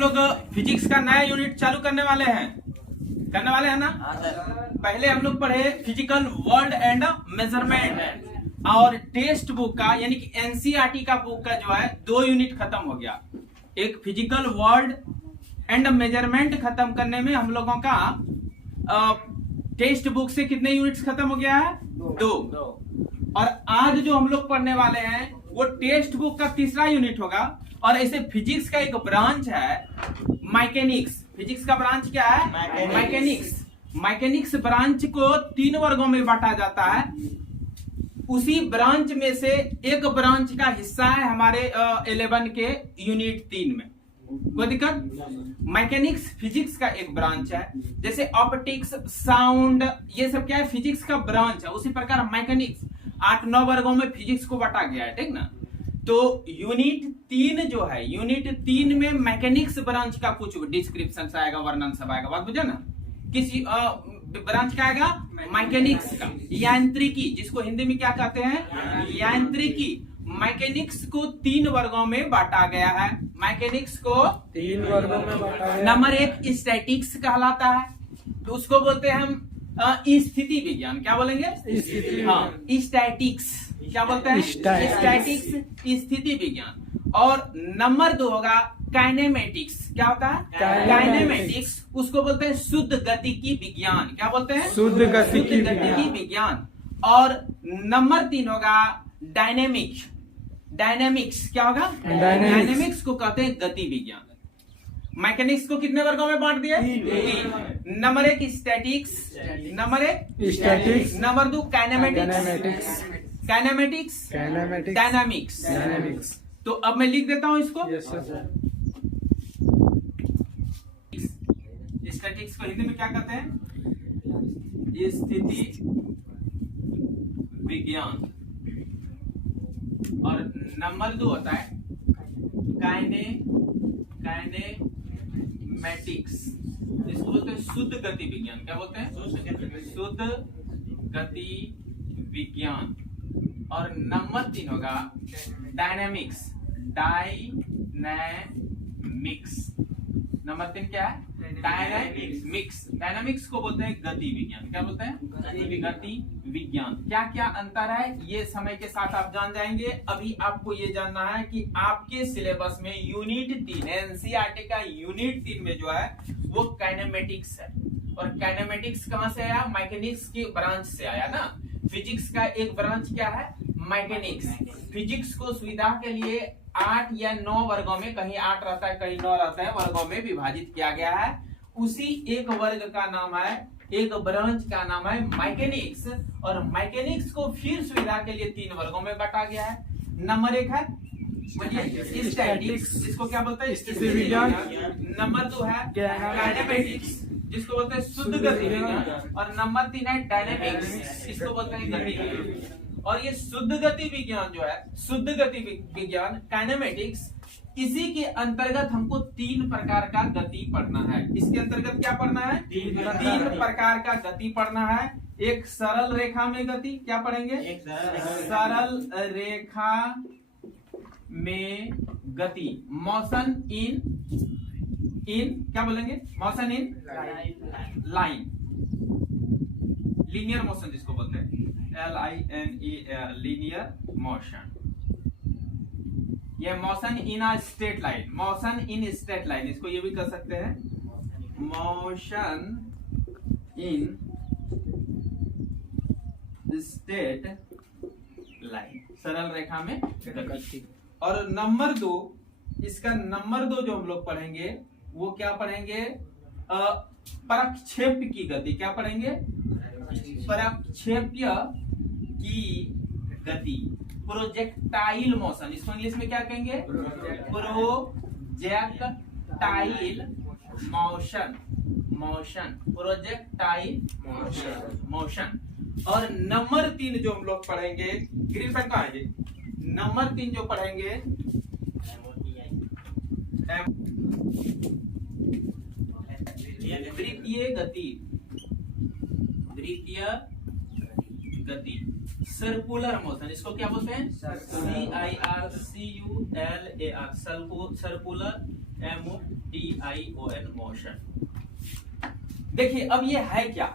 लोग फिजिक्स का नया यूनिट चालू करने वाले हैं ना। पहले हम लोग पढ़े फिजिकल वर्ल्ड एंड मेजरमेंट और टेक्स्ट बुक का यानी कि एनसीईआरटी का बुक का जो है 2 यूनिट खत्म हो गया। एक फिजिकल वर्ल्ड एंड मेजरमेंट खत्म करने में हम लोगों का टेक्स्ट बुक से कितने यूनिट्स खत्म हो गया है? 2। और आज जो हम लोग पढ़ने वाले हैं वो टेक्स्ट बुक का 3रा यूनिट होगा। और ऐसे फिजिक्स का एक ब्रांच है मैकेनिक्स। फिजिक्स का ब्रांच क्या है? मैकेनिक्स। मैकेनिक्स ब्रांच को 3 वर्गों में बांटा जाता है। उसी ब्रांच में से एक ब्रांच का हिस्सा है हमारे 11 के यूनिट 3 में। कोई दिक्कत? मैकेनिक्स फिजिक्स का एक ब्रांच है। जैसे ऑप्टिक्स, साउंड, ये सब क्या है? फिजिक्स का ब्रांच है। उसी प्रकार मैकेनिक्स 8-9 वर्गों में फिजिक्स को बांटा गया है, ठीक ना। तो यूनिट 3 जो है, यूनिट 3 में मैकेनिक्स ब्रांच का कुछ डिस्क्रिप्शन आएगा, वर्णन सब आएगा। बात बुझे ना? किसी ब्रांच का आएगा मैकेनिक्स का। यांत्रिकी, जिसको हिंदी में क्या कहते हैं? यांत्रिकी। मैकेनिक्स को 3 वर्गों में बांटा गया है। मैकेनिक्स को 3 वर्गों में बांटा गया। नंबर 1 स्टैटिक्स कहलाता है, तो उसको बोलते हैं हम स्थिति विज्ञान। क्या बोलेंगे? स्थिति। हाँ, स्टैटिक्स। क्या बोलते हैं? स्टैटिक्स, स्थिति विज्ञान। और नंबर 2 होगा काइनेमेटिक्स। क्या होता है? काइनेमेटिक्स। उसको बोलते हैं शुद्ध गतिकी विज्ञान। क्या बोलते हैं? शुद्ध गतिकी विज्ञान। और नंबर 3 होगा डायनेमिक्स। क्या होगा? डायनेमिक्स को कहते हैं गति विज्ञान। मैकेनिक्स को कितने वर्गों में बांट दिया? 3। Number 1 statics, number 1 statics, number 2 kinematics, dynamics. तो अब मैं लिख देता हूं इसको। स्टैटिक्स को हिंदी में क्या कहते हैं? स्थिति विज्ञान। और नंबर 2 होता है काइनेमैटिक्स, जिसको बोलते हैं शुद्ध गति विज्ञान। क्या बोलते हैं? शुद्ध गति विज्ञान। और नंबर 3 होगा डायनेमिक्स। नंबर 3 क्या है? डायनामिक्स को बोलते हैं गति विज्ञान। क्या बोलते हैं? गति विज्ञान। क्या क्या अंतर है ये समय के साथ आप जान जाएंगे। अभी आपको ये जानना है कि आपके सिलेबस में यूनिट 3 एनसीईआरटी का यूनिट 3 में जो है वो काइनेमेटिक्स है। और काइनेमेटिक्स कहां से आया? मैकेनिक्स की ब्रांच से आया ना। फिजिक्स का एक ब्रांच क्या है? मैकेनिक्स। फिजिक्स को सुविधा के लिए 8 या 9 वर्गों में, कहीं 8 रहता है कहीं 9 रहता है, वर्गों में विभाजित किया गया है। उसी एक वर्ग का नाम है, एक ब्रांच का नाम है मैकेनिक्स। और मैकेनिक्स को फिर सुविधा के लिए 3 वर्गों में बांटा गया है। नंबर 1 है स्टैटिक्स, जिसको क्या बोलते हैं? स्थिति विज्ञान। नंबर 2 है काइनेमेटिक्स, जिसको बोलते हैं शुद्ध गति विज्ञान। और नंबर 3 है डायनेमिक्स, इसको बोलते हैं गति विज्ञान। और ये शुद्ध गति विज्ञान जो है, शुद्ध गति विज्ञान काइनेमेटिक्स, इसी के अंतर्गत हमको 3 प्रकार का गति पढ़ना है। इसके अंतर्गत क्या पढ़ना है? 3 प्रकार का गति पढ़ना है। एक सरल रेखा में गति, क्या पढ़ेंगे? सरल रेखा में गति। मोशन इन क्या बोलेंगे? Motion in line. Linear motion जिसको बोलते हैं, LINER, लीनियर मोशन। ये motion in a straight line, motion in straight line, इसको ये भी कर सकते हैं मोशन इन स्ट्रेट लाइन, सरल रेखा में गति। और नंबर 2, इसका नंबर 2 जो हम लोग पढ़ेंगे वो क्या पढ़ेंगे? प्रक्षेप की गति। क्या पढ़ेंगे? प्रक्षेप्य की गति, प्रोजेक्टाइल मोशन। इसको इंग्लिश में क्या कहेंगे? Projectile motion, projectile motion. और नंबर 3 जो हम लोग पढ़ेंगे, ग्रीन पेन कहाँ है जी? नंबर 3 जो पढ़ेंगे द्वितीय गति, सर्कुलर मोशन। इसको क्या बोलते हैं? CIRCULAR, circular TION motion. देखिए अब ये है क्या,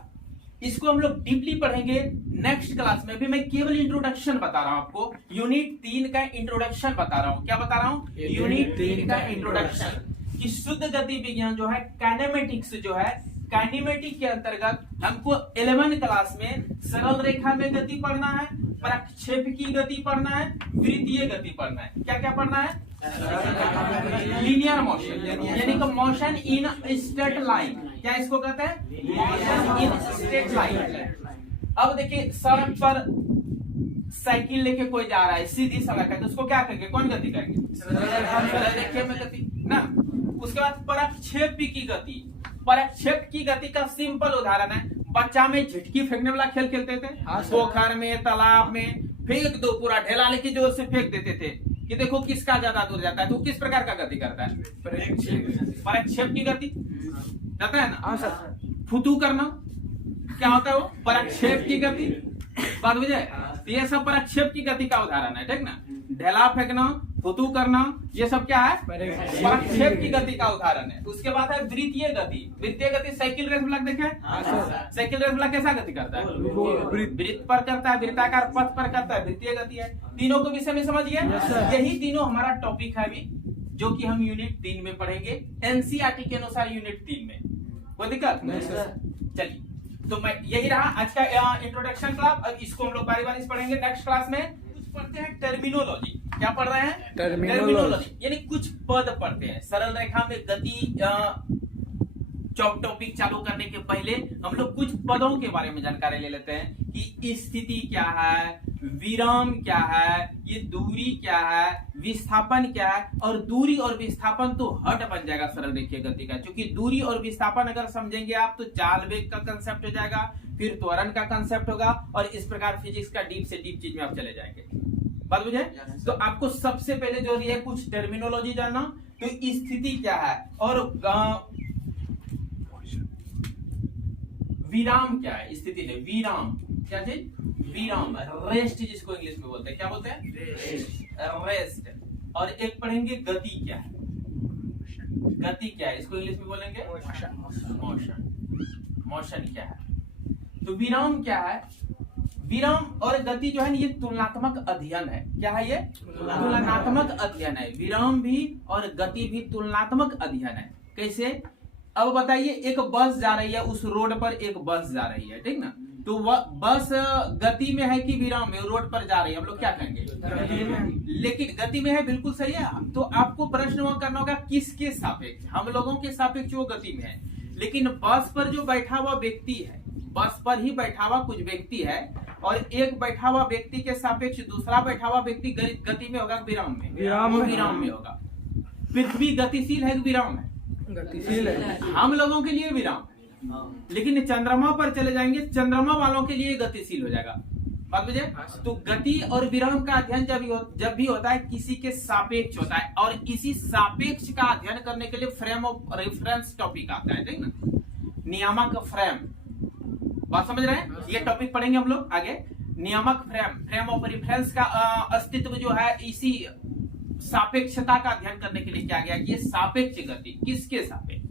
इसको हम लोग डीपली पढ़ेंगे नेक्स्ट क्लास में। भी मैं केवल इंट्रोडक्शन बता रहा हूं आपको, यूनिट 3 का इंट्रोडक्शन बता रहा हूं। क्या बता रहा हूं? यूनिट 3 का इंट्रोडक्शन। कि शुद्ध गति विज्ञान जो है, काइनेमेटिक्स जो है, काइनेमेटिक के अंतर्गत हमको 11 क्लास में सरल रेखा में गति पढ़ना है, प्रक्षेप की गति पढ़ना है, वृत्तीय गति पढ़ना है। क्या क्या पढ़ना है? लीनियर मोशन, यानी कि मोशन इन स्ट्रेट लाइन। क्या इसको कहते हैं? Motion in straight line. अब देखिए सड़क पर साइकिल लेके कोई जा रहा है, सीधी सड़क है, तो उसको क्या कहेंगे? कौन गति कहेंगे? सरल रेखा में गति ना। उसके बाद प्रक्षेप की गति। प्रक्षेप की गति का सिंपल उदाहरण है, बच्चा में झिटकी फेंकने वाला खेल खेलते थे, पोखर में, तालाब में फेंक दो, पूरा ढेला लेके जोर से फेंक देते थे कि देखो किसका ज्यादा दूर जाता है। तो किस प्रकार का गति करता है? प्रक्षेप की गति जाता है ना। फुतू करना क्या होता है? वो प्रक्षेप की गति। बात बुझे? तो ये सब प्रक्षेप की गति का उदाहरण है, ठीक ना। ढेला फेंकना, फुतू करना, ये सब क्या है? प्रक्षेप की गति का उदाहरण है। उसके बाद है वृत्तीय गति। वृत्तीय गति साइकिल रेस ब्लॉक देखे? साइकिल रेस ब्लॉक कैसा गति करता है? वृत्त पर करता है, वृत्ताकार पथ पर करता है, वृत्तीय गति है। तीनों को विषय में समझिए। यही तीनों हमारा टॉपिक है अभी, जो कि हम यूनिट 3 में पढ़ेंगे, एनसीईआरटी के अनुसार यूनिट 3 में। कोई दिक्कत? चलिए, तो मैं यही रहा आज का इंट्रोडक्शन क्लास। अब इसको हम लोग बारी बारी से पढ़ेंगे। नेक्स्ट क्लास में कुछ पढ़ते हैं टर्मिनोलॉजी। क्या पढ़ रहे हैं? टर्मिनोलॉजी, यानी कुछ पद पढ़ते हैं। सरल रेखा में गति टॉपिक चालू करने के पहले हम लोग कुछ पदों के बारे में जानकारी ले लेते हैं कि स्थिति क्या है, विराम क्या है, ये दूरी क्या है, विस्थापन क्या है। और दूरी और विस्थापन तो हट बन जाएगा सरल रेखीय गति का, क्योंकि दूरी और विस्थापन अगर समझेंगे आप तो चाल वेग का कंसेप्ट हो जाएगा, फिर त्वरण का कंसेप्ट होगा, और इस प्रकार फिजिक्स का डीप से डीप चीज में आप चले जाएंगे। बात बुझे? तो आपको सबसे पहले जो है कुछ टर्मिनोलॉजी जानना। तो स्थिति क्या है और विराम क्या है? स्थिति ने विराम क्या चीज? विराम, रेस्ट जिसको इंग्लिश में बोलते हैं। क्या बोलते हैं? रेस्ट। और एक पढ़ेंगे गति क्या है। गति क्या है? इसको इंग्लिश में बोलेंगे मोशन। मोशन क्या है? तो विराम क्या है? विराम और गति जो है ना, ये तुलनात्मक अध्ययन है। क्या है ये? तुलनात्मक अध्ययन है। विराम भी और गति भी तुलनात्मक अध्ययन है। कैसे? अब बताइए, एक बस जा रही है, उस रोड पर एक बस जा रही है, ठीक ना। तो वह बस गति में है कि विराम में? रोड पर जा रही है, हम लोग क्या कहेंगे? लेकिन गति में है, बिल्कुल सही है। तो आपको प्रश्न वह करना होगा किसके सापेक्ष? हम लोगों के सापेक्ष वो गति में है। लेकिन बस पर जो बैठा हुआ व्यक्ति है, बस पर ही बैठा हुआ कुछ व्यक्ति है, और एक बैठा हुआ व्यक्ति के सापेक्ष दूसरा बैठा हुआ व्यक्ति गति में होगा, विराम में? विराम में होगा। पृथ्वी गतिशील है कि विराम है? गतिशील है। हम लोगों के लिए विराम, लेकिन चंद्रमा पर चले जाएंगे, चंद्रमा वालों के लिए गतिशील हो जाएगा। बात बुझे? तो गति और विराम का अध्ययन जब भी होता है किसी के सापेक्ष होता है, और इसी सापेक्ष का अध्ययन करने के लिए फ्रेम ऑफ रेफरेंस टॉपिक आता है, ठीक ना। नियामक फ्रेम, बात समझ रहे हैं? ये टॉपिक पढ़ेंगे हम लोग आगे। नियामक फ्रेम ऑफ रेफरेंस का अस्तित्व जो है इसी सापेक्षता का अध्ययन करने के लिए क्या गया कि ये सापेक्ष गति किसके सापेक्ष।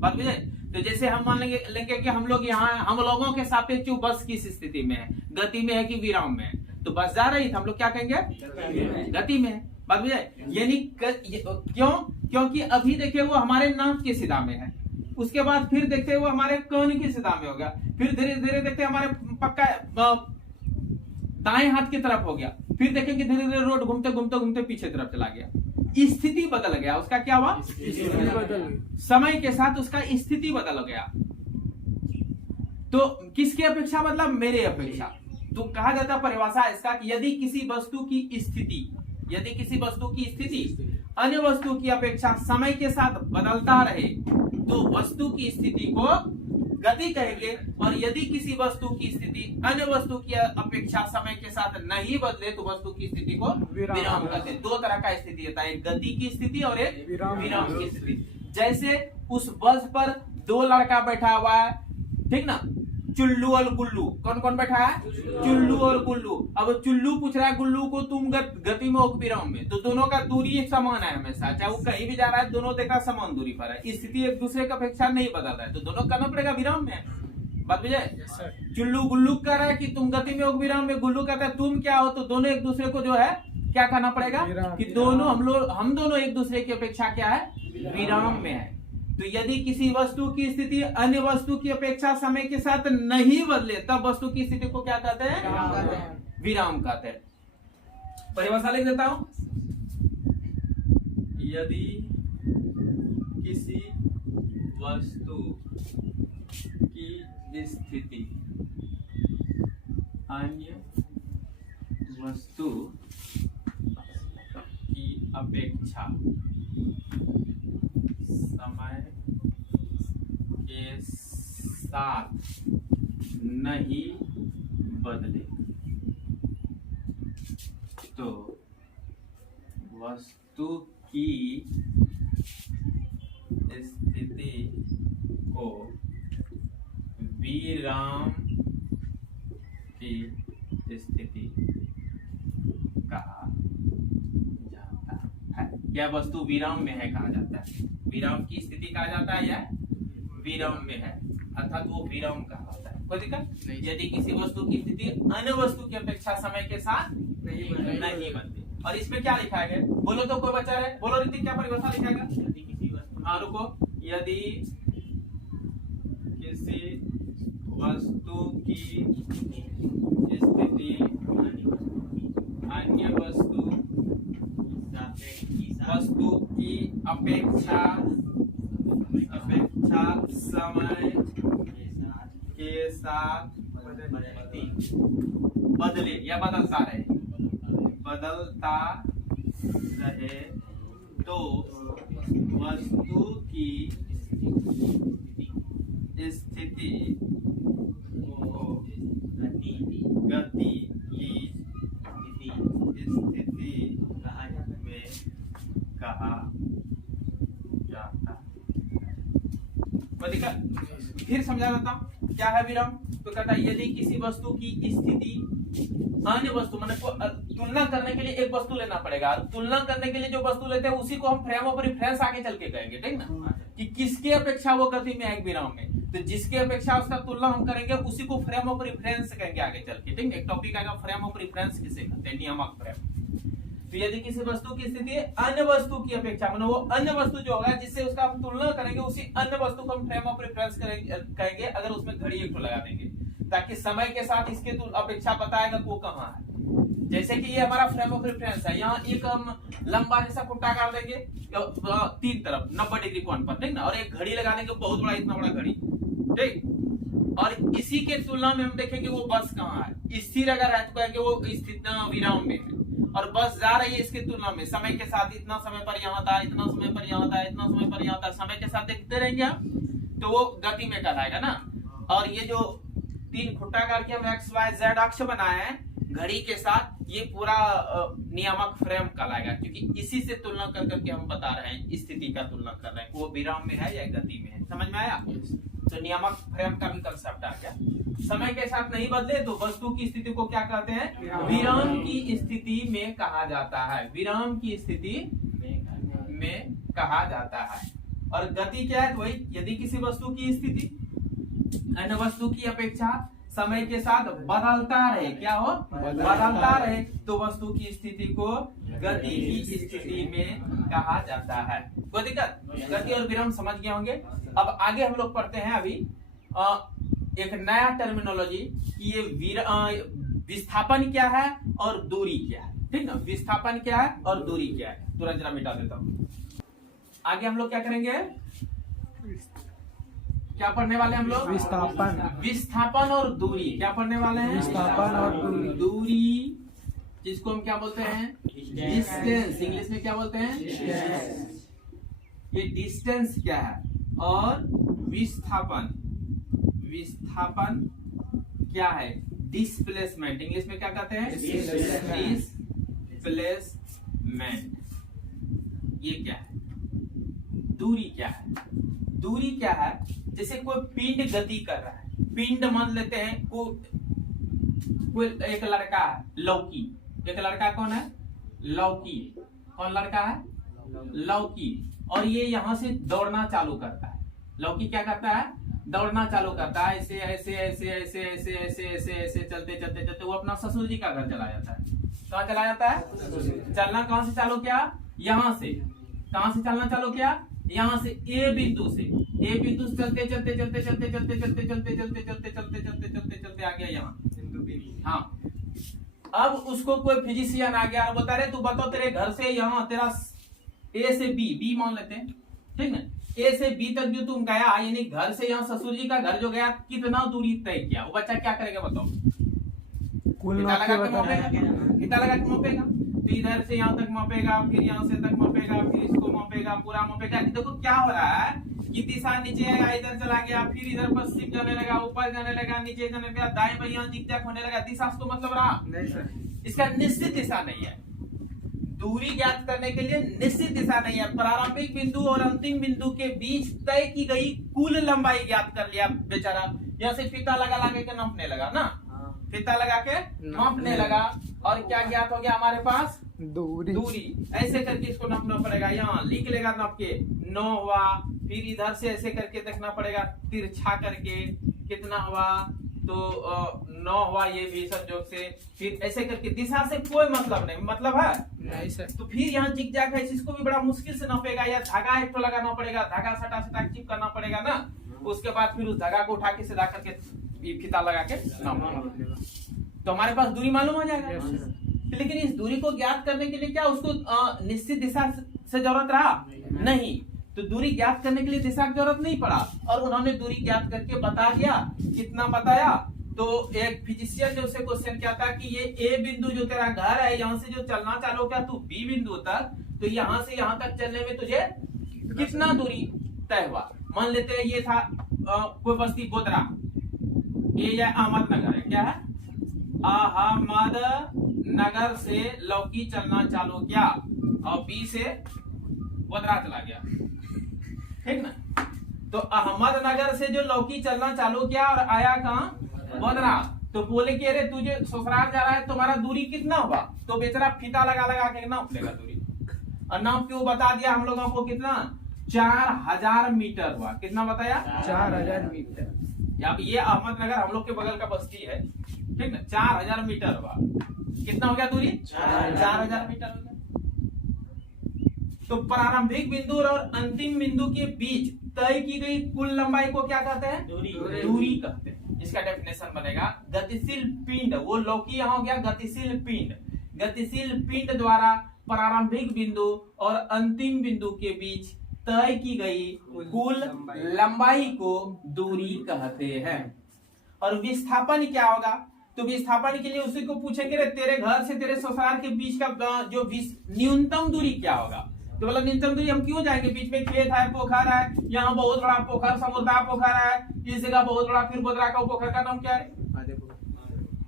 बात बुझे? तो जैसे हम मान लेंगे कि हम लोग यहाँ, हम लोगों के सापेक्ष बस किस स्थिति में है? गति में है कि विराम में है? तो बस जा रही थी, हम लोग क्या कहेंगे? गति में है। बात बुझे? यानी क्यों? क्योंकि अभी देखिए वो हमारे नाक की सीधा में है, उसके बाद फिर देखते वो हमारे कान की सीधा में हो गया, फिर धीरे धीरे देखते हमारे पक्का दाएं हाथ की तरफ हो गया, फिर देखेंगे धीरे धीरे रोड घूमते घूमते घूमते पीछे तरफ चला गया। स्थिति बदल गया, उसका क्या हुआ? समय के साथ उसका स्थिति बदल गया। तो किसकी अपेक्षा? मतलब मेरे अपेक्षा। तो कहा जाता परिभाषा इसका कि यदि किसी वस्तु की स्थिति अन्य वस्तु की अपेक्षा समय के साथ बदलता रहे तो वस्तु की स्थिति को गति कहेंगे, और यदि किसी वस्तु की स्थिति अन्य वस्तु की अपेक्षा समय के साथ नहीं बदले तो वस्तु की स्थिति को विराम कहते हैं। दो तरह का स्थिति होता है, एक गति की स्थिति और एक विराम की स्थिति। जैसे उस बस पर दो लड़का बैठा हुआ है, ठीक ना, चुल्लू और गुल्लू, कौन कौन बैठा है? चुल्लू और गुल्लू। अब चुल्लू पूछ रहा है गुल्लू को तुम गति में हो विराम में, तो दोनों का दूरी समान है हमेशा, चाहे वो कहीं भी जा रहा है दोनों देखा समान दूरी पर है, स्थिति एक दूसरे की अपेक्षा नहीं बदल रहा है, तो दोनों करना पड़ेगा विराम में। बात बुझे? चुल्लू गुल्लू कह रहा है कि तुम गति में हो विराम में, गुल्लू कहता है तुम क्या हो, तो दोनों एक दूसरे को जो है क्या करना पड़ेगा कि दोनों हम दोनों एक दूसरे की अपेक्षा क्या है? विराम में है। तो यदि किसी वस्तु की स्थिति अन्य वस्तु की अपेक्षा समय के साथ नहीं बदले तब वस्तु की स्थिति को क्या कहते हैं? विराम कहते हैं। परिभाषा लिख देता हूं, यदि किसी वस्तु की स्थिति अन्य वस्तु की अपेक्षा समय के साथ नहीं बदले तो वस्तु की स्थिति को विराम की स्थिति कहा जाता है। यह वस्तु विराम में है कहा जाता है, विराम की स्थिति कहा जाता है, यह विराम में है अर्थात वो विराम कहा होता है। कोई दिक्कत नहीं। यदि किसी वस्तु की स्थिति अन्य वस्तु की अपेक्षा समय के साथ नहीं बनती। और इसमें क्या लिखा है? बोलो तो कोई बच्चा है, बोलो ऋतिक क्या परिभाषा लिखेगा? यदि किसी वस्तु, हाँ रुको, यदि किसी वस्तु की स्थिति अन्य वस्तु की अपेक्षा समय के साथ बदले या बदलता रहे तो वस्तु की स्थिति को गति की स्थिति में कहा जाता है। फिर समझा देता हूं क्या है विराम। तो कहता है यदि किसी वस्तु की स्थिति अन्य वस्तु मतलब तुलना करने के लिए एक वस्तु लेना पड़ेगा, तुलना करने के लिए जो वस्तु लेते हैं उसी को हम फ्रेम ऑफ रेफरेंस आगे चल के कहेंगे, ठीक ना, कि किसके अपेक्षा वो गति में है विराम में, तो जिसके अपेक्षा उसका तुलना हम करेंगे उसी को फ्रेम ऑफ रेफरेंस कहेंगे आगे चल के, ठीक है। एक टॉपिक आएगा फ्रेम ऑफ रेफरेंस किसे कहते हैं, नियामक फ्रेम। तो यदि किसी वस्तु की स्थिति अन्य वस्तु की अपेक्षा मतलब वो अन्य वस्तु जो होगा जिससे उसका हम तुलना करेंगे उसी अन्य वस्तु को हम फ्रेम ऑफ रेफरेंस कहेंगे, अगर उसमें घड़ी एक लगा देंगे ताकि समय के साथ इसके अपेक्षा बताएगा वो कहाँ है। जैसे कि ये हमारा फ्रेम ऑफ रेफरेंस है, यहाँ एक हम लंबा जैसा खुट्टा काट देंगे तीन तरफ 90 डिग्री कोण पर, ठीक ना, और एक घड़ी लगा देंगे बहुत बड़ा, इतना बड़ा घड़ी, ठीक। और इसी के तुलना में हम देखेंगे वो बस कहाँ है, स्थिर अगर है तो कहेंगे वो स्थित विराम में है, और बस जा रही है इसके तुलना में समय के साथ इतना समय पर यहाँ था, इतना समय पर यहाँ था, इतना समय पर यहाँ था, समय के साथ देखते रहेंगे हम तो वो गति में कहलाएगा ना। और ये जो तीन खुट्टा करके हम एक्स वाई जेड अक्ष बनाए हैं घड़ी के साथ, ये पूरा नियामक फ्रेम कहलाएगा, क्योंकि इसी से तुलना कर करके हम बता रहे हैं, स्थिति का तुलना कर रहे हैं वो विराम में है या गति में है। समझ में आया? तो नियामक फ्रेम का भी कंसेप्ट आ गया। समय के साथ नहीं बदले तो वस्तु की स्थिति को क्या कहते हैं? विराम की स्थिति में कहा जाता है, विराम की स्थिति में कहा जाता है। और गति क्या है? तो वही यदि किसी वस्तु की स्थिति अन्य वस्तु की अपेक्षा समय के साथ बदलता रहे, क्या हो? बदलता रहे तो वस्तु की स्थिति को गति की स्थिति में कहा जाता है। कोई दिक्कत? गति और विराम समझ गए होंगे। अब आगे हम लोग पढ़ते हैं अभी एक नया टर्मिनोलॉजी कि ये विस्थापन क्या है और दूरी क्या है, ठीक ना। विस्थापन क्या है और दूरी क्या है, तुरंत जरा मिटा देता हूं। आगे हम लोग क्या करेंगे, क्या पढ़ने वाले हम लोग? विस्थापन और दूरी। क्या पढ़ने वाले हैं? विस्थापन और दूरी। दूरी जिसको हम क्या बोलते हैं? डिस्टेंस। इंग्लिश में क्या बोलते हैं? ये डिस्टेंस क्या है, और विस्थापन, विस्थापन क्या है? डिस्प्लेसमेंट। इंग्लिश में क्या कहते हैं? डिस्प्लेसमेंट। ये क्या है? दूरी क्या है? दूरी क्या है? जैसे कोई पिंड गति कर रहा है, पिंड मान लेते हैं कोई एक लड़का है लौकी, एक लड़का कौन है लौकी, कौन लड़का है लौकी, और ये यहाँ से दौड़ना चालू करता है। लौकी क्या करता है दौड़ना चालू करता है, ऐसे ऐसे ऐसे ऐसे ऐसे ऐसे ऐसे ऐसे चलते चलते चलते वो अपना ससुर जी का घर चला जाता है। कहाँ चला जाता है चलना कहाँ से चालू किया यहाँ से, कहाँ से चलना चालू किया यहाँ से ए बिंदु से, ए बिंदु से चलते चलते चलते चलते चलते चलते चलते चलते चलते चलते चलते चलते चलते आ गया यहाँ। हाँ अब उसको कोई फिजिशियन आ गया और बता रहे तू बताओ तेरे घर से यहाँ तेरा ए से बी मान लेते हैं ठीक है, ए से बी तक जो तुम गया यानी घर से यहाँ ससुर जी का घर जो गया कितना दूरी तय किया, वो बच्चा क्या करेगा बताओ, कितना लगा के मापेगा, तो इधर से यहाँ तक मापेगा, फिर यहाँ से तक मापेगा, फिर इसको मापेगा, पूरा मापेगा। देखो क्या हो रहा है कि दिशा नीचे आया, इधर चला गया, फिर इधर पश्चिम जाने लगा, ऊपर जाने लगा, नीचे जाने लगा, दाएं बाएं यहाँ जिग-जैग होने लगा। दिशा तो मतलब रहा नहीं सर, इसका निश्चित दिशा नहीं है। दूरी ज्ञात करने के लिए निश्चित दिशा नहीं है। प्रारंभिक बिंदु और अंतिम बिंदु के बीच तय की गई कुल लंबाई ज्ञात कर लिया बेचारा। यहाँ से फीता लगा लगा के नापने लगा ना, फीता लगा के नापने लगा, और क्या ज्ञात हो गया हमारे पास दूरी। ऐसे करके इसको नापना पड़ेगा, यहाँ लिख लेगा नाप के 9 हुआ, फिर इधर से ऐसे करके देखना पड़ेगा तिरछा करके कितना हुआ, तो 9 हुआ ये भी संयोग से, फिर ऐसे करके दिशा से कोई मतलब नहीं, मतलब है नहीं सर। तो फिर यहाँ जिग जाग है, इसको भी बड़ा मुश्किल से नापेगा, या धागा एक तो लगाना पड़ेगा, धागा सटा सटा चिप करना पड़ेगा ना, उसके बाद फिर उस धागा को उठा के सीधा करके फीता लगा के नापना, तो हमारे पास दूरी मालूम हो जाएगा। लेकिन इस दूरी को ज्ञात करने के लिए क्या उसको निश्चित दिशा से जरूरत रहा नहीं, तो दूरी ज्ञात करने के लिए दिशा की जरूरत नहीं पड़ा, और उन्होंने दूरी ज्ञात करके बता दिया। कितना बताया, तो एक फिजिशियन ने उससे क्वेश्चन किया था कि ये ए बिंदु जो तेरा घर है, यहाँ से जो चलना चालू किया तू बी बिंदु तक, तो यहाँ से यहाँ तक चलने में तुझे कितना दूरी तय हुआ। मान लेते हैं ये था कोई बस्ती गोदरा, ये या अहमदनगर है, क्या है अहमदनगर से लौकी चलना चालू किया और बी से गोदरा चला गया, ठीक ना। तो अहमदनगर से जो लौकी चलना चालू किया और आया कहाँ गोदरा, तो बोले कि अरे तुझे ससुराल जा रहा है, तुम्हारा दूरी कितना हुआ, तो बेचारा फीता लगा लगा के नाप लेगा दूरी, और नाप के वो बता दिया हम लोगों को कितना 4000 मीटर हुआ। कितना बताया 4000 मीटर। अब ये अहमदनगर हम लोग के बगल का बस्ती है, ठीक ना, 4000 मीटर हुआ। कितना हो गया दूरी 4000 मीटर हो गया। तो प्रारंभिक बिंदु और अंतिम बिंदु के बीच तय की गई कुल लंबाई को क्या कहते हैं दूरी कहते हैं। इसका डेफिनेशन बनेगा गतिशील पिंड, वो लौकी यहाँ हो गया गतिशील पिंड, गतिशील पिंड द्वारा प्रारंभिक बिंदु और अंतिम बिंदु के बीच तय की गई कुल लंबाई को दूरी कहते हैं। और विस्थापन क्या होगा, तो विस्थापन के लिए उसी को पूछेंगे तेरे घर से तेरे ससुराल के बीच का जो न्यूनतम दूरी क्या होगा, तो मतलब न्यूनतम दूरी हम क्यों जाएंगे, बीच में खेत है, पोखर है, यहाँ बहुत बड़ा पोखर समुद्र पोखर है, इस जगह बहुत बड़ा, फिर बोदरा का पोखर का नाम क्या है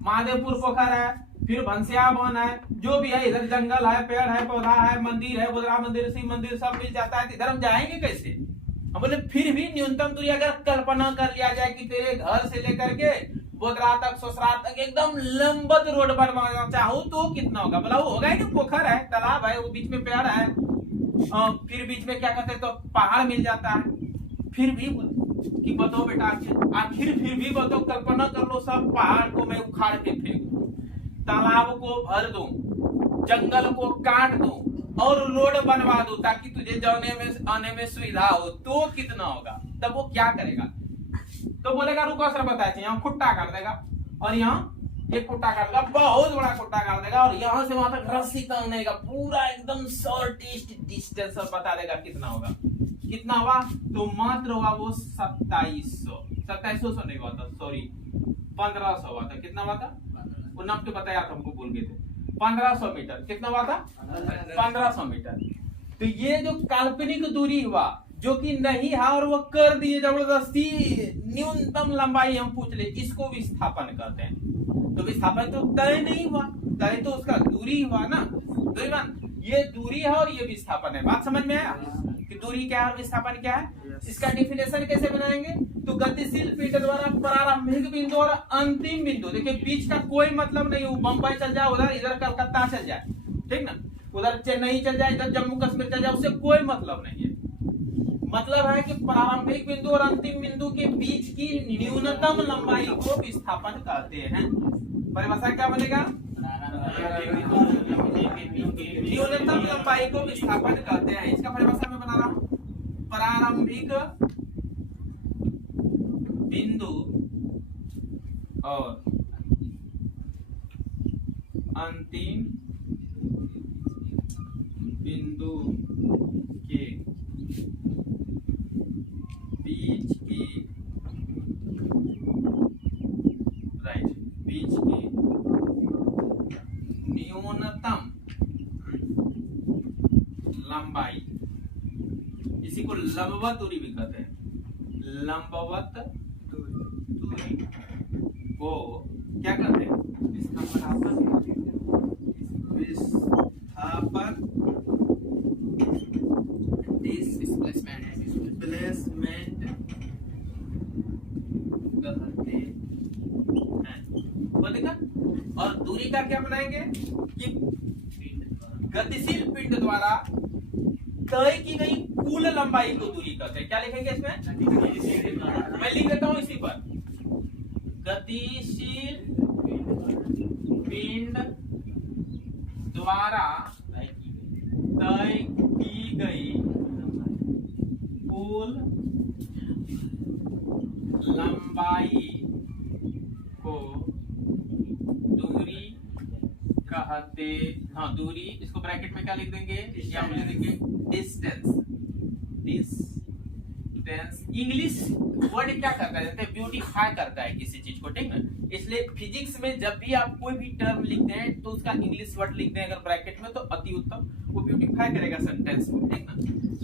महादेवपुर पोखर है, फिर भंसिया वन है, जो भी है, इधर जंगल है, पेड़ है, पौधा है, मंदिर है, बोदरा मंदिर, शिव मंदिर सब मिल जाता है, इधर हम जाएंगे कैसे। हम बोले फिर भी न्यूनतम दूरी अगर कल्पना कर लिया जाए कि तेरे घर से लेकर के बोदरा तक ससुराल तक एकदम लंबत रोड बनवाना चाहो तो कितना होगा, बोला वो होगा ही, पोखर है, तालाब है, वो बीच में पेड़ है, फिर बीच में क्या कहते हैं तो पहाड़ मिल जाता है, फिर भी कि बताओ बेटा आखिर फिर भी बताओ, कल्पना कर लो सब पहाड़ को मैं उखाड़ के फेंक दूं, तालाब को भर दूं, जंगल को काट दूं और रोड बनवा दूं ताकि तुझे जाने में आने में सुविधा हो, तो कितना होगा। तब वो क्या करेगा, तो बोलेगा रुको सर बताए, यहाँ खुट्टा कर देगा और यहाँ एक खुट्टा काट देगा, बहुत बड़ा खुट्टा काट देगा, और यहाँ से वहां तक रस्सी टांगनेगा, पूरा एकदम शॉर्टेस्ट डिस्टेंस बता देगा कितना होगा। कितना हुआ, तो मात्र हुआ वो 2700 नहीं हुआ था, सॉरी 1500 हुआ था। कितना हुआ था, वो नाम तो बताया था, हमको भूल गए थे, 1500 मीटर। कितना हुआ था 1500 मीटर। तो ये जो काल्पनिक दूरी हुआ जो कि नहीं है और वो कर दिए जबरदस्ती, न्यूनतम लंबाई हम पूछ ले, इसको विस्थापन कहते हैं। तो विस्थापन तो तय नहीं हुआ, तय तो उसका दूरी हुआ ना, दूरी ये दूरी है और ये विस्थापन है। बात समझ में आया कि दूरी क्या है और विस्थापन क्या है। इसका डिफिनेशन कैसे बनाएंगे? तो गतिशील पिंड द्वारा प्रारंभिक बिंदु और अंतिम बिंदु, देखिए बीच का कोई मतलब नहीं, बम्बई चल जाए उधर, इधर कलकत्ता चल जाए, ठीक ना, उधर चेन्नई चल जाए, इधर जम्मू कश्मीर चल जाए, उससे कोई मतलब नहीं है। मतलब है कि प्रारंभिक बिंदु और अंतिम बिंदु के बीच की न्यूनतम लंबाई को विस्थापन कहते हैं। परिभाषा क्या बनेगा? न्यूनतम लंबाई को विस्थापन कहते हैं। इसका परिभाषा मैं बना रहा हूं, प्रारंभिक बिंदु और अंतिम बिंदु के बीच की न्यूनतम लंबाई, इसी को लंबवत दूरी भी कहते हैं। लंबवत दूरी को क्या कहते हैं? विस्थापन डिस्प्लेसमेंट कहते हैं। बोलेगा। और दूरी का क्या बनाएंगे कि गतिशील पिंड द्वारा तय की गई कुल लंबाई को दूरी कहते हैं। क्या लिखेंगे इसमें? मैं लिख देता हूं इसी पर, गतिशील पिंड द्वारा तय की गई कुल लंबाई को दूरी कहते, हाँ दूरी, इसको ब्रैकेट में क्या लिख देंगे? या मुझे देंगे डिस्टेंस। डिस्टेंस इंग्लिश वर्ड क्या करता है? जैसे ब्यूटीफाई करता है किसी चीज को, ठीक है। इसलिए फिजिक्स में जब भी आप कोई भी टर्म लिखते हैं तो उसका इंग्लिश वर्ड लिख दें अगर ब्रैकेट में, तो अति उत्तम, वो ब्यूटीफाई करेगा सेंटेंस को, ठीक ना।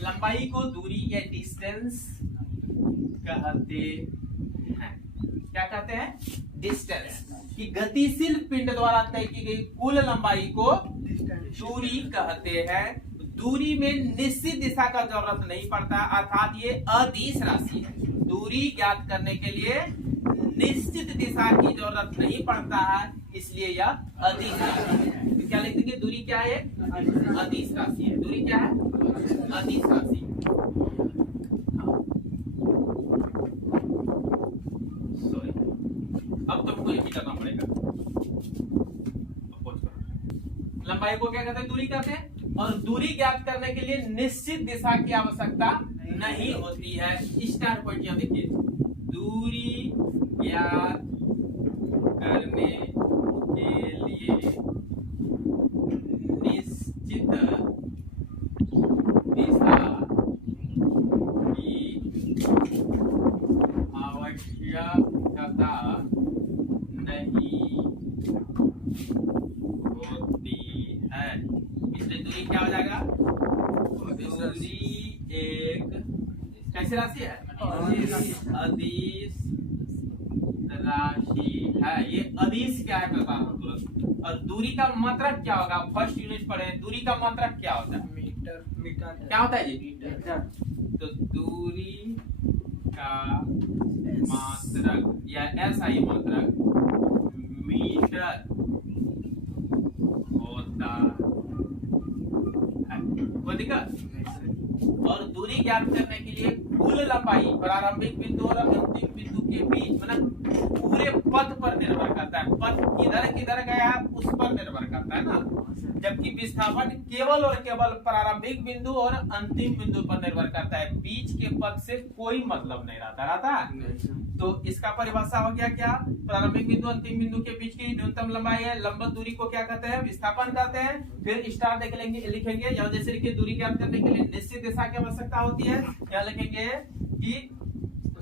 लंबाई को दूरी या डिस्टेंस कहते हैं। क्या कहते हैं? डिस्टेंस। कि गतिशील पिंड द्वारा तय की गई कुल लंबाई को दूरी कहते हैं। दूरी में निश्चित दिशा का जरूरत नहीं पड़ता, अर्थात ये अदिश राशि है। दूरी ज्ञात करने के लिए निश्चित दिशा की जरूरत नहीं पड़ता है, इसलिए यह अदिश राशि है। तो क्या लिख देंगे? दूरी क्या है? अदिश राशि है। दूरी क्या है? अदिश राशि। अब तुमको ये करना पड़ेगा। लंबाई को क्या कहते हैं? दूरी कहते हैं। और दूरी ज्ञात करने के लिए निश्चित दिशा की आवश्यकता नहीं होती है। स्टार पॉइंट यहां देखिए, दूरी ज्ञात करने के लिए निश्चित दिशा की आवश्यकता नहीं होती है। इसलिए दूरी क्या हो जाएगा? दूरी एक कैसी राशि है? अदिश राशि है। ये अदिश क्या है बता रहा हूं तुरंत। और दूरी का मात्रक क्या होगा? फर्स्ट यूनिट पढ़े, दूरी का मात्रक क्या होता है? मीटर। मीटर क्या होता है जी? तो दूरी का मात्रक या एसआई मात्रक मीटर होता है। कोई दिक्कत? और दूरी ज्ञात करने के लिए कुल लंबाई प्रारंभिक बिंदु और अंतिम बिंदु के बीच, मतलब पूरे पथ पर निर्भर करता है। पथ किधर किधर गया उस पर निर्भर करता है ना। जबकि विस्थापन केवल और केवल प्रारंभिक बिंदु और अंतिम बिंदु पर निर्भर करता है। बीच के पथ से कोई मतलब नहीं रहता है। तो इसका परिभाषा हो गया क्या? प्रारंभिक बिंदु अंतिम बिंदु के बीच की न्यूनतम लंबाई है। लंबवत दूरी को क्या कहते हैं? विस्थापन कहते हैं। फिर स्टार देख लेंगे, लिखेंगे यहाँ जैसे लिखिए, दूरी ज्ञात करने के लिए निश्चित दिशा की आवश्यकता होती है। यहाँ लिखेंगे कि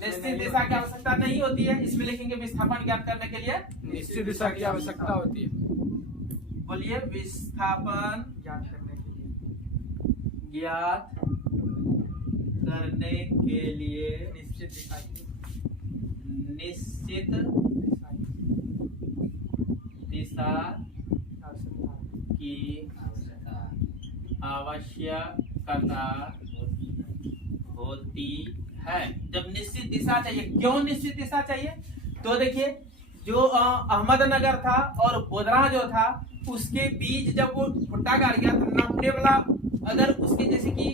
निश्चित दिशा की आवश्यकता नहीं होती है। इसमें लिखेंगे विस्थापन ज्ञात करने के लिए निश्चित दिशा की आवश्यकता होती है। बोलिए, विस्थापन ज्ञात करने के लिए ज्ञात करने के लिए निश्चित दिशा की निश्चित दिशा की आवश्यकता होती है। है। जब निश्चित दिशा चाहिए, क्यों निश्चित दिशा चाहिए? तो देखिए जो अहमदनगर था और बोधरा जो था उसके बीच जब वो भुट्टा गाड़ गया तो नापने वाला अगर उसके जैसे कि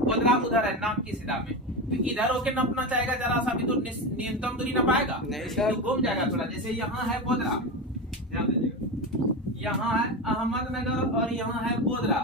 बोधरा उधर है नाप की सीधा में, तो इधर होके नापना चाहेगा जरा सा भी तो न्यूनतम दूरी ना पाएगा, नहीं सर। तो घूम जाएगा थोड़ा। जैसे यहाँ है बोधरा, ध्यान दीजिएगा, यहाँ है अहमदनगर और यहाँ है बोधरा,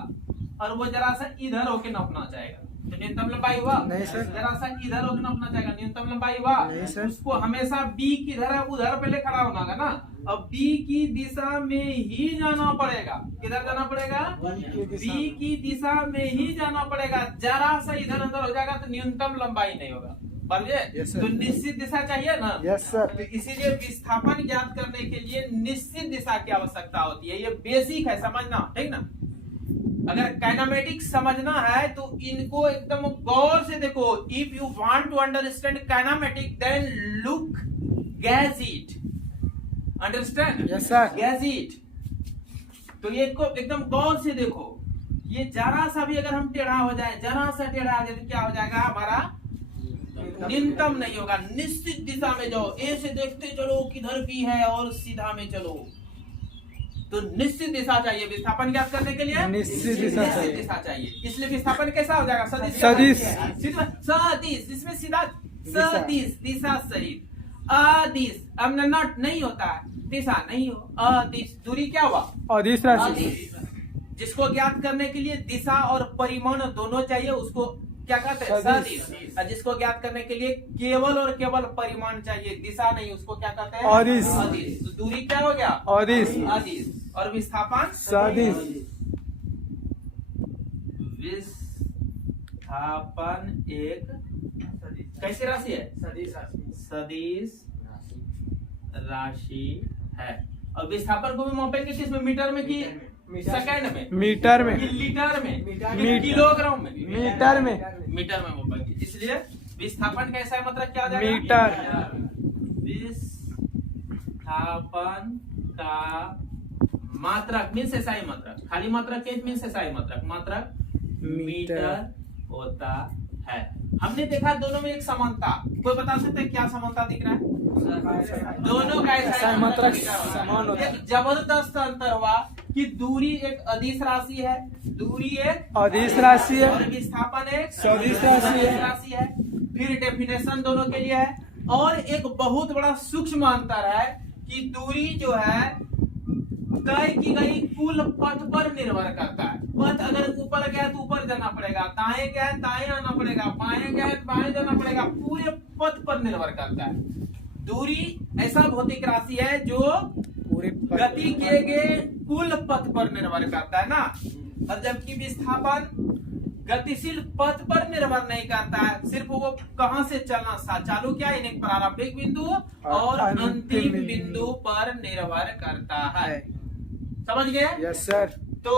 और वो जरा सा इधर होके नापना चाहेगा तो न्यूनतम लंबाई हुआ नहीं सर। जरा सा इधर होके नापना चाहेगा न्यूनतम लंबाई हुआ नहीं सर। उसको हमेशा बी किधर है उधर पहले खड़ा होना है ना। अब बी की दिशा में ही जाना पड़ेगा, किधर जाना पड़ेगा? बी की दिशा में ही जाना पड़ेगा। जरा सा इधर उधर हो जाएगा तो न्यूनतम लंबाई नहीं होगा, समझे? Yes, sir. तो निश्चित दिशा चाहिए ना। Yes sir. तो इसीलिए विस्थापन ज्ञात करने के लिए निश्चित दिशा की आवश्यकता होती है। ये बेसिक है, समझना, ठीक ना। अगर काइनेमेटिक्स समझना है तो इनको एकदम गौर से देखो। If you want to understand kinematic then look gauge it, understand? Yes sir. Gauge it. तो ये को एकदम गौर से देखो। ये जरा सा भी अगर हम टेढ़ा हो जाए, जरा सा टेढ़ा हो जाए तो क्या हो जाएगा? हमारा न्यूनतम नहीं होगा। निश्चित दिशा में जाओ, ए से देखते चलो किधर भी है और सीधा में चलो। तो निश्चित दिशा चाहिए विस्थापन ज्ञात करने के लिए, निश्चित दिशा चाहिए। दिशा चाहिए। इसलिए विस्थापन कैसा हो जाएगा? सदिश। सदिश। सदिश, इसमें सीधा सदिश दिशा सहित अदिश। अब नॉट नहीं होता है, दिशा नहीं हो, अदिश। दूरी क्या हुआ? अदिश राशि। अदिश। जिसको ज्ञात करने के लिए दिशा और परिमाण दोनों चाहिए उसको क्या कहते हैं? सदिश। सदिश। और जिसको ज्ञात करने के लिए केवल और केवल परिमाण चाहिए, दिशा नहीं, उसको क्या कहते हैं? अदिश। अदिश। तो दूरी क्या हो गया? अदिश। अदिश। और विस्थापन? सदिश। विस्थापन एक कैसी राशि है? सदिश राशि है। और विस्थापन को भी मापेंगे किसमें? मीटर में कि सेकंड में? मीटर में। कि लीटर में? मीटर। किलोग्राम में? मीटर में। मीटर में मापेंगे। इसलिए विस्थापन कैसा है मतलब क्या हो जाएगा? मीटर। विस्थापन का मात्रक मीन्स एसआई मात्रक, खाली मात्रक के मीन्स एसआई मात्रक, मात्रक मीटर होता है। हमने देखा दोनों में एक समानता। कोई बता सकते हैं क्या समानता दिख रहा है? दोनों का एसआई मात्रक समान होता है। एक जबरदस्त अंतर हुआ कि दूरी एक अदिश राशि है, दूरी एक अदिश राशि है और विस्थापन एक सदिश राशि है। राशि है। फिर डेफिनेशन दोनों के लिए है। और एक बहुत बड़ा सूक्ष्म अंतर है कि दूरी जो है तय की गई कुल पथ पर निर्भर करता है। पथ अगर ऊपर गया तो ऊपर जाना पड़ेगा, दाएं गया है दाएं आना पड़ेगा, बाएं गया है बाएं जाना पड़ेगा, पूरे पथ पर निर्भर करता है। दूरी ऐसा भौतिक राशि है जो पूरे गति किए गए कुल पथ पर निर्भर करता है ना। और जबकि विस्थापन गतिशील पथ पर निर्भर नहीं करता है, सिर्फ वो कहां से चलना चालू किया एक प्रारंभिक बिंदु और अंतिम बिंदु पर निर्भर करता है। समझ गए? Yes sir. तो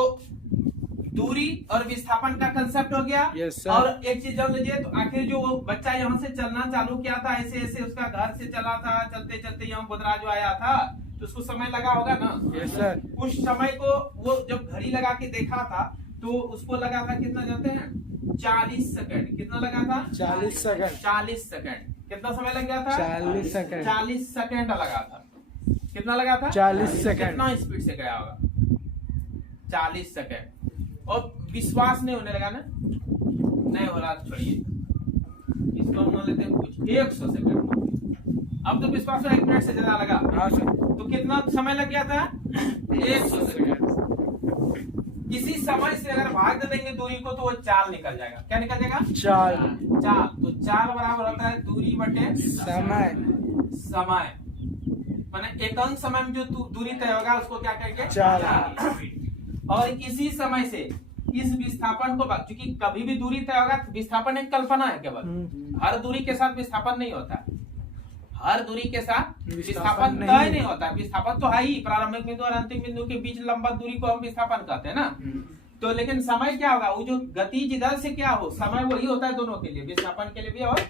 दूरी और विस्थापन का कंसेप्ट हो गया। Yes, sir. और एक चीज जान लीजिए, तो आखिर जो वो बच्चा यहाँ से चलना चालू किया था, ऐसे ऐसे उसका घर से चला था, चलते चलते यहाँ बोधरा जो आया था तो उसको समय लगा होगा ना। Yes sir. उस समय को वो जब घड़ी लगा के देखा था तो उसको लगा था कितना जानते हैं? 40 सेकंड। कितना लगा था? 40 सेकंड। 40 सेकंड। कितना समय लग गया था? 40 सेकंड। 40 सेकंड लगा था। कितना लगा था? 40 सेकंड। कितना स्पीड से गया होगा? 40 सेकंड। और विश्वास नहीं होने लगा ना? नहीं हो रहा, छोड़िए इसको हम मान लेते हैं कुछ 100 सेकंड। अब तो विश्वास में 1 मिनट से ज्यादा लगा। हाँ सर। तो कितना समय लग गया था? 100 सेकंड। इसी समय से अगर भाग दे देंगे दूरी को तो वो चाल निकल जाएगा। क्या निकल जाएगा? चाल। चाल। तो चाल बराबर होता है दूरी बटे समय। समय। माने एकांक समय में जो दूरी तय होगा उसको क्या कहेंगे? चाल। और इसी समय से इस विस्थापन को, क्योंकि कभी भी दूरी तय होगा, विस्थापन एक कल्पना है केवल। हर दूरी के साथ विस्थापन नहीं होता। हर दूरी के साथ विस्थापन तय नहीं होता। विस्थापन तो है ही, प्रारंभिक बिंदु और अंतिम बिंदु के बीच लंबा दूरी को हम विस्थापन कहते हैं ना। तो लेकिन समय क्या होगा? वो जो गति जिधर से क्या हो, समय वही होता है दोनों के लिए, विस्थापन के लिए भी और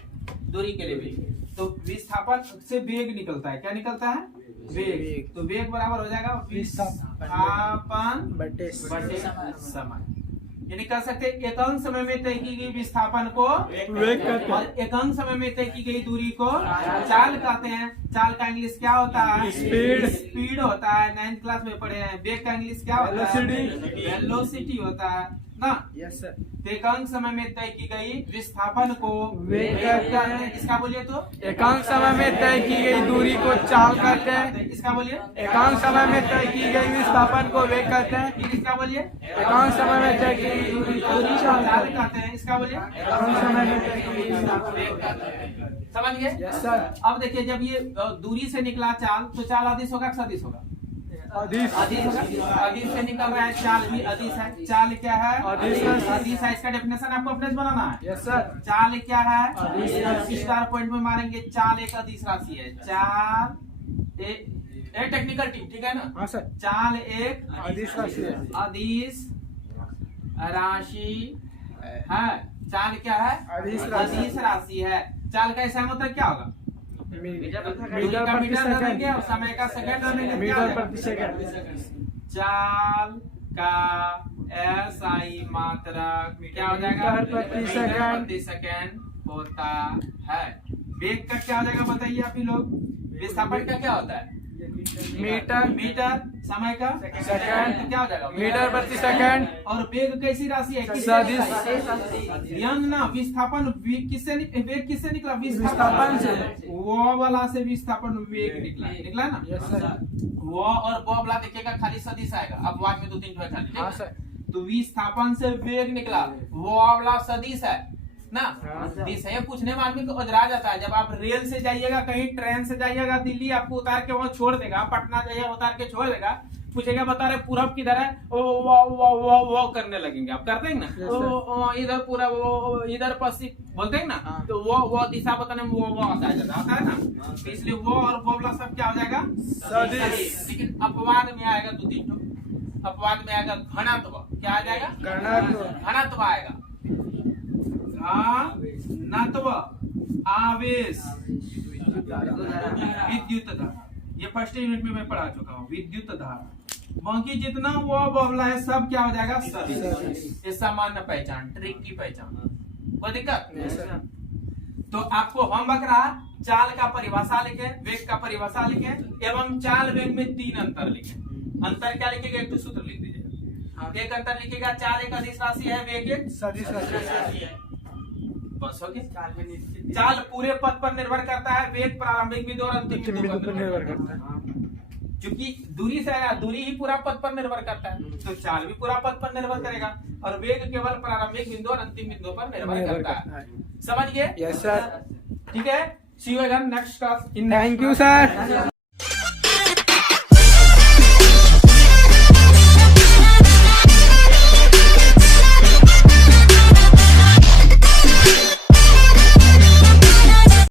दूरी के लिए भी। तो विस्थापन से वेग निकलता है। क्या निकलता है? वेग। तो वेग बराबर हो जाएगा विस्थापन बटे समय। यानी कह सकते एकांक समय में तय की गई विस्थापन को वेग कहते हैं। और एकांक समय में तय की गई दूरी को चाल कहते हैं। चाल का इंग्लिश क्या होता है? स्पीड। स्पीड होता है, 9th क्लास में पढ़े हैं। वेग का इंग्लिश क्या होता है? वेलोसिटी। वेलोसिटी होता है ना। Yes sir. एकांक समय में तय की गई विस्थापन को वेग कहते हैं। इसका बोलिए तो एकांक समय में तय की गई दूरी को चाल कहते हैं। इसका बोलिए एकांक समय में तय की गई विस्थापन को वेग कहते हैं। इसका बोलिए एकांक समय में तय की गई दूरी को चाल चाल कहते हैं। इसका बोलिए एकांक समय में तय की गई विस्थापन। समझ गए? Yes sir. अब देखिए जब ये दूरी से निकला चाल तो चाल अदिश होगा कि सदिश होगा? अदिश। अदिश होगा। अदिश से निकल रहा है चाल भी अदिश है। चाल क्या है? अदिश है। अदिश है। इसका डेफिनेशन आपको अपने से बनाना है। Yes sir. चाल क्या है? अदिश राशि। स्टार पॉइंट में मारेंगे। चाल एक अदिश राशि है। चाल एक टेक्निकल टीम, ठीक है ना? हाँ सर। चाल एक अदिश राशि है। अदिश राशि है। चाल क्या है? अदिश राशि। अदिश राशि है। चाल का ऐसा मतलब क्या होगा? मीटर दूरी का प्रति मीटर सेकंड। रखेंगे और समय का सेकंड रखेंगे। मीटर प्रति सेकंड। चाल का SI मात्रक क्या हो जाएगा? मीटर प्रति सेकंड। प्रति सेकंड होता है। वेग का क्या हो जाएगा बताइए आप ही लोग? विस्थापन का क्या होता है? मीटर। मीटर। समय का सेकंड। क्या हो जाएगा? मीटर प्रति सेकंड। और वेग कैसी राशि है? सदिश। ध्यान ना, विस्थापन वेग किससे निकला? विस्थापन से। वो वाला से विस्थापन वेग निकला ना। Yes sir. वो और वो वाला देखिएगा खाली सदिश आएगा। अपवाद में 2-3 ठो है खाली, ठीक है? हाँ सर। तो विस्थापन से वेग निकला, वो वाला सदिश है ना। दिश है। पूछने में आदमी को अजरा जाता है। जब आप रेल से जाइएगा, कहीं ट्रेन से जाइएगा दिल्ली, आपको उतार के वहाँ छोड़ देगा। पटना जाइए उतार के छोड़ देगा। पूछेगा बता रहे पूरब किधर है? वो करने लगेंगे। आप करते हैं ना? इधर पूरा वो इधर पश्चिम बोलते हैं ना। तो वो दिशा बताने में वो आता है ना। तो इसलिए वो और वो वाला सब क्या हो जाएगा? सदिश। लेकिन अपवाद में आएगा 2-3 ठो। अपवाद में आएगा घनत्व। क्या आ जाएगा? घनत्व आएगा। घनत्व, आवेश, विद्युत धारा। ये फर्स्ट यूनिट में मैं पढ़ा चुका हूँ। विद्युत धारा। बाकी जितना वो बबला है सब क्या हो जाएगा? सदिश। ये सामान्य पहचान, ट्रिक की पहचान। कोई दिक्कत? तो आपको होमवर्क रहा, चाल का परिभाषा लिखे, वेग का परिभाषा लिखे एवं चाल वेग में 3 अंतर लिखे। अंतर क्या लिखेगा? एक तो सूत्र लिख दीजिएगा। एक अंतर लिखेगा, चाल एक अदिश राशि है, वेग एक सदिश राशि है। बस हो गया। चाल पूरे पथ पर निर्भर करता है, वेग प्रारंभिक बिंदु और अंतिम बिंदु पर निर्भर करता है। क्योंकि दूरी से आया, दूरी ही पूरा पथ पर निर्भर करता है, तो चाल भी पूरा पथ पर निर्भर करेगा। और वेग केवल प्रारंभिक बिंदु और अंतिम बिंदु पर निर्भर करता है। समझ गए? Yes sir. ठीक है। See you again next class. Thank you sir.